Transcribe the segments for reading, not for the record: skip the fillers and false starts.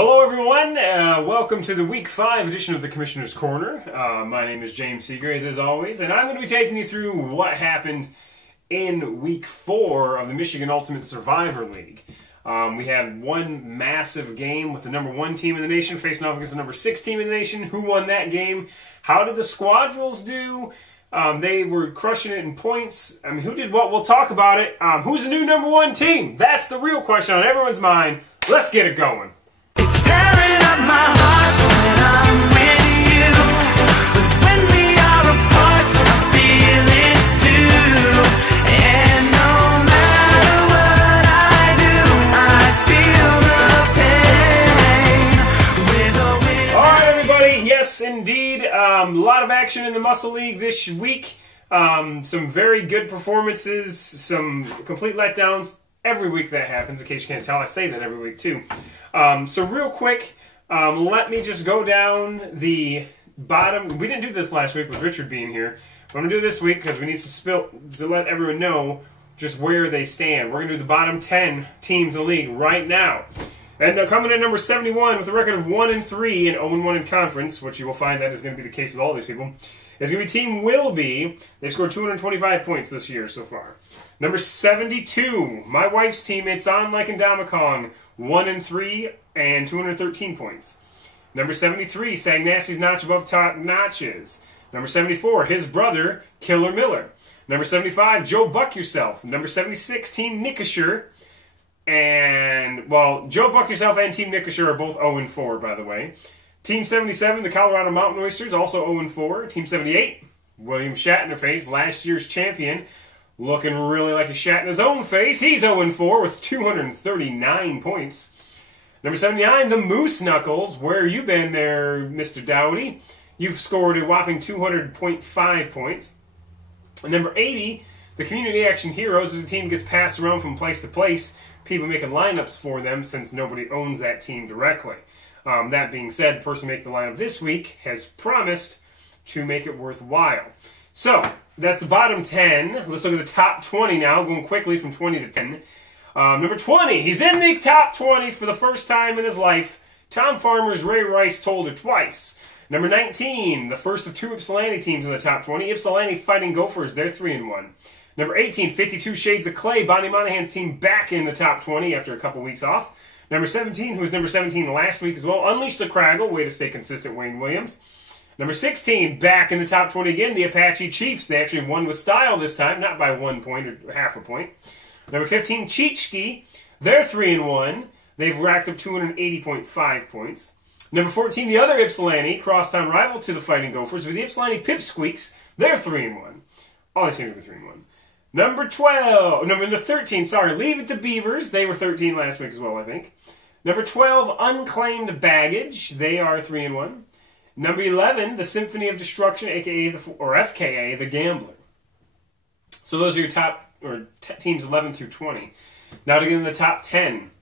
Hello everyone, welcome to the Week 5 edition of the Commissioner's Corner. My name is James Seagraves as always, and I'm going to be taking you through what happened in Week 4 of the Michigan Ultimate Survivor League. We had one massive game with the number 1 team in the nation facing off against the number 6 team in the nation. Who won that game? How did the Squadrels do? They were crushing it in points. I mean, who did what? We'll talk about it. Who's the new number 1 team? That's the real question on everyone's mind. Let's get it going. It's tearing up my heart when I'm with you. But when we are apart, I feel it too. And no matter what I do, I feel the pain. With or without. Alright everybody, yes indeed, a lot of action in the MUSL League this week. Some very good performances, some complete letdowns. Every week that happens, in case you can't tell, I say that every week too. So real quick, let me just go down the bottom. We didn't do this last week with Richard being here. But I'm going to do this week because we need some spill to let everyone know just where they stand. We're going to do the bottom 10 teams in the league right now. And coming in number 71 with a record of 1-3 and 0-1 in conference, which you will find that is going to be the case with all these people, is going to be Team Wilby. They've scored 225 points this year so far. Number 72, my wife's team, It's On Like in Damakong, 1-3 and 213 points. Number 73, Sagnassi's Notch Above Top Notches. Number 74, his brother, Killer Miller. Number 75, Joe Buck Yourself. Number 76, Team Nickisher. And, well, Joe Buck Yourself and Team Nickisher are both 0-4, by the way. Team 77, the Colorado Mountain Oysters, also 0-4. Team 78, William Shatnerface, last year's champion, looking really like a shat in his own face. He's 0-4 with 239 points. Number 79, the Moose Knuckles. Where you been there, Mr. Dowdy? You've scored a whopping 200.5 points. And number 80, the Community Action Heroes. As the team gets passed around from place to place, people making lineups for them since nobody owns that team directly. That being said, the person making the lineup this week has promised to make it worthwhile. So, that's the bottom 10. Let's look at the top 20 now, going quickly from 20 to 10. Number 20, he's in the top 20 for the first time in his life. Tom Farmer's Ray Rice told her twice. Number 19, the first of 2 Ypsilanti teams in the top 20. Ypsilanti Fighting Gophers, they're 3-1. Number 18, 52 Shades of Clay, Bonnie Monahan's team back in the top 20 after a couple weeks off. Number 17, who was number 17 last week as well, Unleash the Craggle, way to stay consistent, Wayne Williams. Number 16, back in the top 20 again, the Apache Chiefs. They actually won with style this time, not by 1 point or half a point. Number 15, Cheechki. They're 3-1. They've racked up 280.5 points. Number 14, the other Ypsilanti, crosstown rival to the Fighting Gophers, with the Ypsilanti Pipsqueaks. They're 3-1. All they seem to be 3-1. Number 13, Leave It to Beavers. They were 13 last week as well, I think. Number 12, Unclaimed Baggage. They are 3-1. Number 11, the Symphony of Destruction, aka FKA, the Gambler. So those are your top teams 11 through 20. Now to get in the top 10.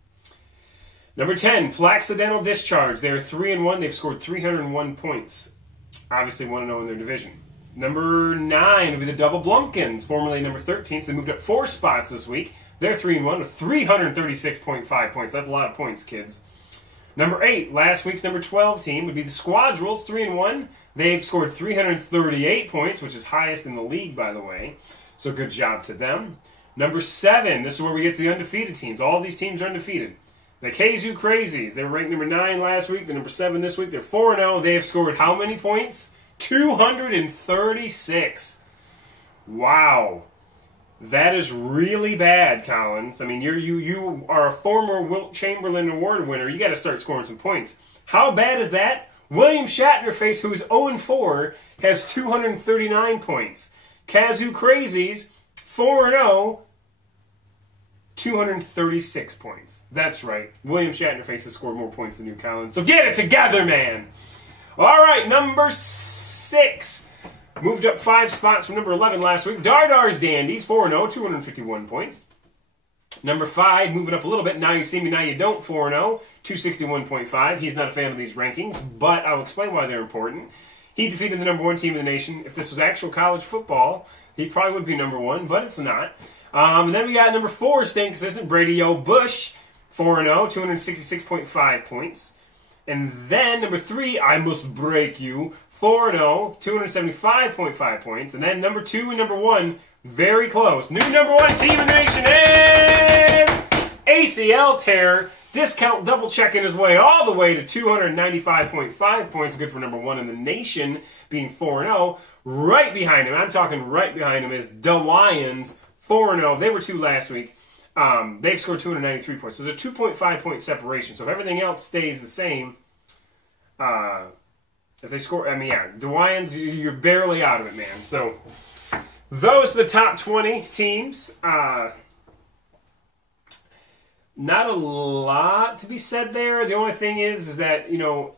Number 10, Plaxidental Discharge. They're 3-1. They've scored 301 points. Obviously 1-0 in their division. Number 9 will be the Double Blumpkins, formerly number 13. So they moved up 4 spots this week. They're 3-1 with 336.5 points. That's a lot of points, kids. Number 8, last week's number 12 team would be the Squadrels, 3-1. They've scored 338 points, which is highest in the league, by the way. So good job to them. Number 7, this is where we get to the undefeated teams. All these teams are undefeated. The Kazoo Crazies, they were ranked number 9 last week. They're number 7 this week. They're 4-0. They have scored how many points? 236. Wow. That is really bad, Collins. I mean, you are a former Wilt Chamberlain Award winner. You got to start scoring some points. How bad is that? William Shatnerface, who's 0-4, has 239 points. Kazoo Crazies, 4-0, 236 points. That's right. William Shatnerface has scored more points than you, Collins. So get it together, man. All right, number 6. Moved up 5 spots from number 11 last week. Dardar's Dandies, 4-0, 251 points. Number 5, moving up a little bit. Now You See Me, Now You Don't, 4-0, 261.5. He's not a fan of these rankings, but I'll explain why they're important. He defeated the number 1 team in the nation. If this was actual college football, he probably would be number 1, but it's not. And then we got number 4, staying consistent, Brady O. Bush, 4-0, 266.5 points. And then number 3, I Must Break You, 4-0, 275.5 points. And then number 2 and number 1, very close. New number 1 team in the nation is ACL Tear. Discount double checking his way all the way to 295.5 points. Good for number 1 in the nation, being 4-0. Right behind him, I'm talking right behind him, is the Lions, 4-0. They were 2 last week. They've scored 293 points. So there's a 2.5 point separation. So if everything else stays the same, if they score, I mean, yeah, the Lions, you're barely out of it, man. So those are the top 20 teams. Not a lot to be said there. The only thing is that, you know,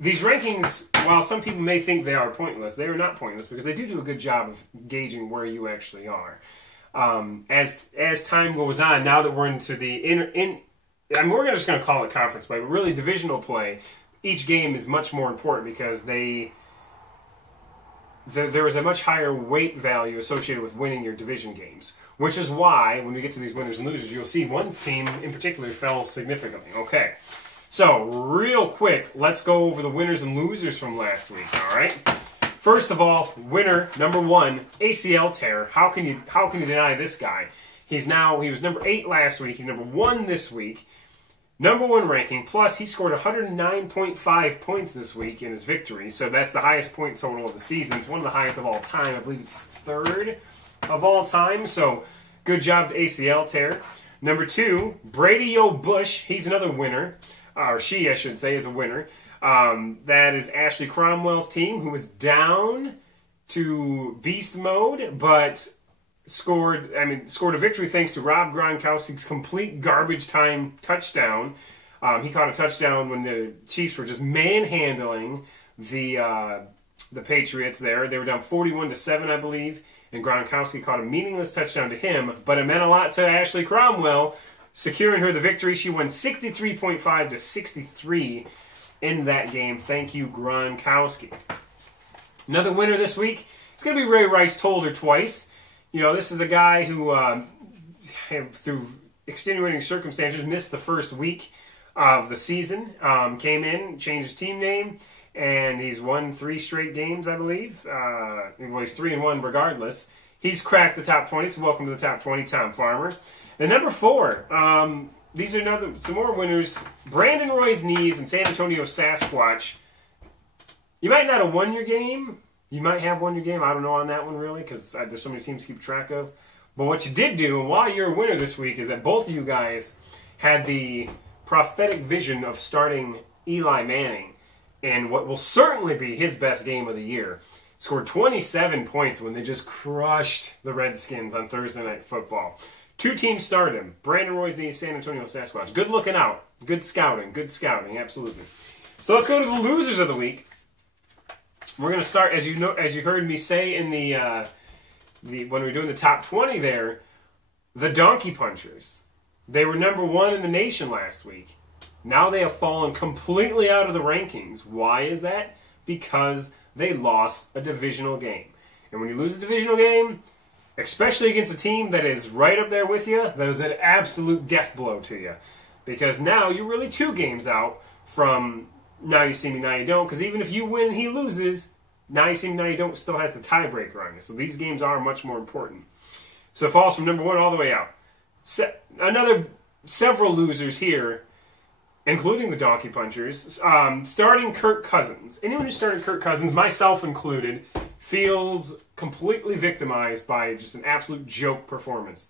these rankings, while some people may think they are pointless, they are not pointless because they do a good job of gauging where you actually are. As time goes on, now that we're into the I mean, we're just going to call it conference play, but really divisional play, each game is much more important because there is a much higher weight value associated with winning your division games. Which is why, when we get to these winners and losers, you'll see one team in particular fell significantly. Okay, so real quick, let's go over the winners and losers from last week, all right? First of all, winner number 1, ACL Tear. How can you deny this guy? He was number 8 last week. He's number 1 this week. Number 1 ranking. Plus, he scored 109.5 points this week in his victory. So that's the highest point total of the season. It's one of the highest of all time. I believe it's 3rd of all time. So good job to ACL Tear. Number 2, Brady O'Bush. He's another winner. Or she, I should say, is a winner. That is Ashley Cromwell's team, who was down to beast mode, but scored a victory thanks to Rob Gronkowski's complete garbage time touchdown. He caught a touchdown when the Chiefs were just manhandling the Patriots there. They were down 41-7, I believe, and Gronkowski caught a meaningless touchdown to him, but it meant a lot to Ashley Cromwell, securing her the victory. She won 63.5-63 in that game. Thank you, Gronkowski. Another winner this week, it's going to be Ray Rice. Told her twice. You know, this is a guy who, through extenuating circumstances, missed the first week of the season. Came in, changed his team name, and he's won 3 straight games, I believe. Well, he's 3-1 regardless. He's cracked the top 20, so welcome to the top 20, Tom Farmer. And number 4, these are some more winners. Brandon Roy's Knees and San Antonio Sasquatch. You might not have won your game. You might have won your game. I don't know on that one, really, because there's so many teams to keep track of. But what you did do, and why you're a winner this week, is that both of you guys had the prophetic vision of starting Eli Manning in what will certainly be his best game of the year. Scored 27 points when they just crushed the Redskins on Thursday Night Football. 2 teams started him. Brandon Roy's the San Antonio Sasquatch. Good looking out. Good scouting, absolutely. So let's go to the losers of the week. We're going to start, as you heard me say in when we were doing the top 20 there, the Donkey Punchers. They were number 1 in the nation last week. Now they have fallen completely out of the rankings. Why is that? Because they lost a divisional game. And when you lose a divisional game, especially against a team that is right up there with you, that is an absolute death blow to you. Because now you're really 2 games out from now you see me, now you don't. Because even if you win and he loses, now you see me, now you don't still has the tiebreaker on you. So these games are much more important. So it falls from number 1 all the way out. Several losers here, including the Donkey Punchers. Starting Kirk Cousins. Anyone who started Kirk Cousins, myself included, feels completely victimized by just an absolute joke performance.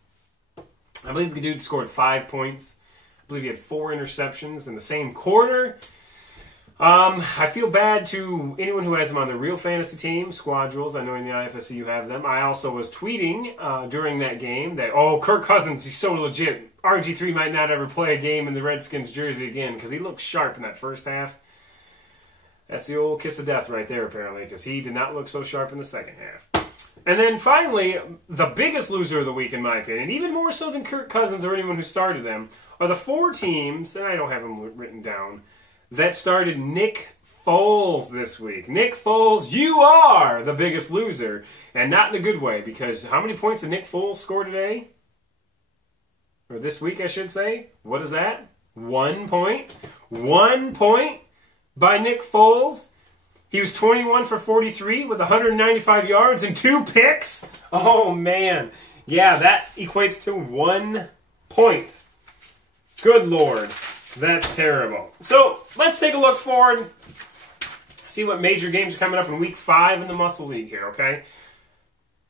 I believe the dude scored 5 points. I believe he had 4 interceptions in the same quarter. I feel bad to anyone who has him on the real fantasy team, Squadrels. I know in the IFSC you have them. I also was tweeting during that game that, oh, Kirk Cousins, he's so legit. RG3 might not ever play a game in the Redskins jersey again because he looked sharp in that first half. That's the old kiss of death right there, apparently, because he did not look so sharp in the second half. And then finally, the biggest loser of the week, in my opinion, even more so than Kirk Cousins or anyone who started them, are the 4 teams, and I don't have them written down, that started Nick Foles this week. Nick Foles, you are the biggest loser, and not in a good way, because how many points did Nick Foles score today? Or this week, I should say. What is that? 1 point. 1 point? by Nick Foles. He was 21 for 43 with 195 yards and 2 picks. Oh, man. Yeah, that equates to 1 point. Good Lord. That's terrible. So, let's take a look forward. See what major games are coming up in Week 5 in the Muscle League here, okay?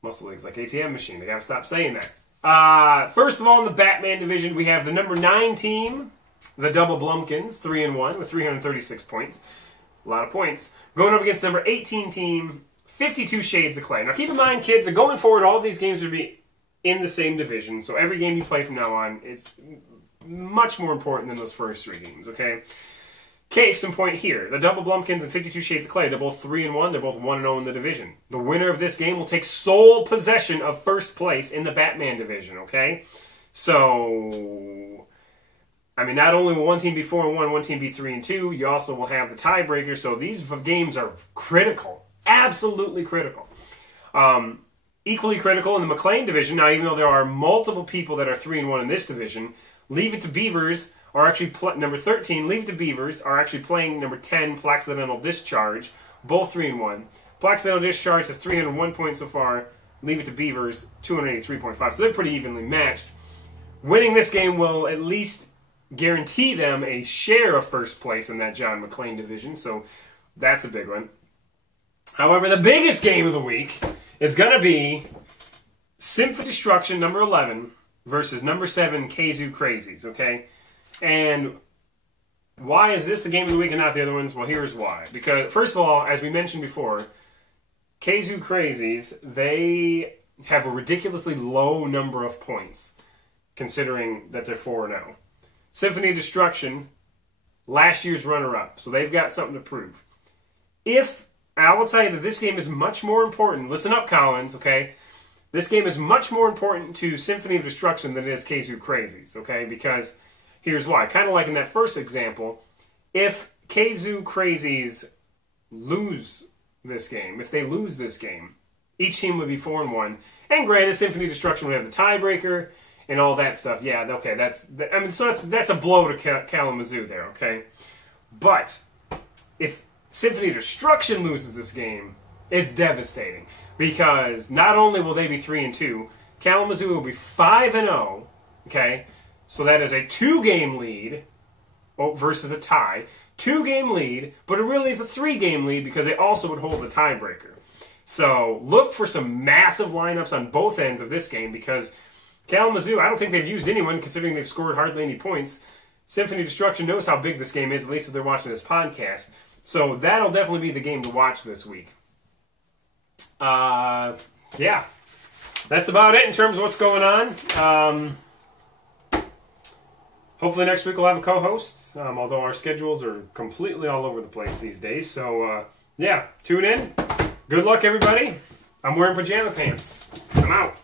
Muscle League's like ATM machine. I gotta stop saying that. First of all, in the Batman division, we have the number 9 team, the Double Blumpkins, 3-1 with 336 points. A lot of points. Going up against the number 18 team, 52 Shades of Clay. Now keep in mind, kids, that going forward, all of these games are going to be in the same division. So every game you play from now on is much more important than those first 3 games, okay? Case in point here. The Double Blumpkins and 52 Shades of Clay, they're both 3-1. They're both 1-0 in the division. The winner of this game will take sole possession of first place in the Batman division, okay? So, I mean, not only will one team be 4-1, one team be 3-2, you also will have the tiebreaker. So these games are critical. Absolutely critical. Equally critical in the McLean division. Now, even though there are multiple people that are 3-1 in this division, Leave It to Beavers are actually number 13. Leave It to Beavers are actually playing number 10, Placidental Discharge, both 3-1. Placidental Discharge has 301 points so far. Leave It to Beavers 283.5. So they're pretty evenly matched. Winning this game will at least guarantee them a share of first place in that John McClane division. So that's a big one. However, the biggest game of the week is going to be Symphony Destruction number 11 versus number 7 Kazoo Crazies, okay? And why is this the game of the week and not the other ones? Well, here's why. Because, first of all, as we mentioned before, Kazoo Crazies, they have a ridiculously low number of points, considering that they're 4-0. Symphony Destruction, last year's runner-up, so they've got something to prove. I will tell you that this game is much more important. Listen up, Collins, okay? This game is much more important to Symphony of Destruction than it is Kazoo Crazies, okay? Because here's why. Kind of like in that first example, if Kazoo Crazies lose this game, if they lose this game, each team would be 4-1. And granted, Symphony of Destruction would have the tiebreaker and all that stuff. Yeah, okay, that's a blow to Kalamazoo there, okay? But if Symphony of Destruction loses this game, it's devastating. Because not only will they be 3-2, Kalamazoo will be 5-0, okay? So that is a 2-game lead versus a tie. 2-game lead, but it really is a 3-game lead because they also would hold the tiebreaker. So look for some massive lineups on both ends of this game because Kalamazoo, I don't think they've used anyone considering they've scored hardly any points. Symphony Destruction knows how big this game is, at least if they're watching this podcast. So that'll definitely be the game to watch this week. Yeah. That's about it in terms of what's going on. Hopefully next week we'll have a co-host, although our schedules are completely all over the place these days. So, yeah, tune in. Good luck, everybody. I'm wearing pajama pants. I'm out.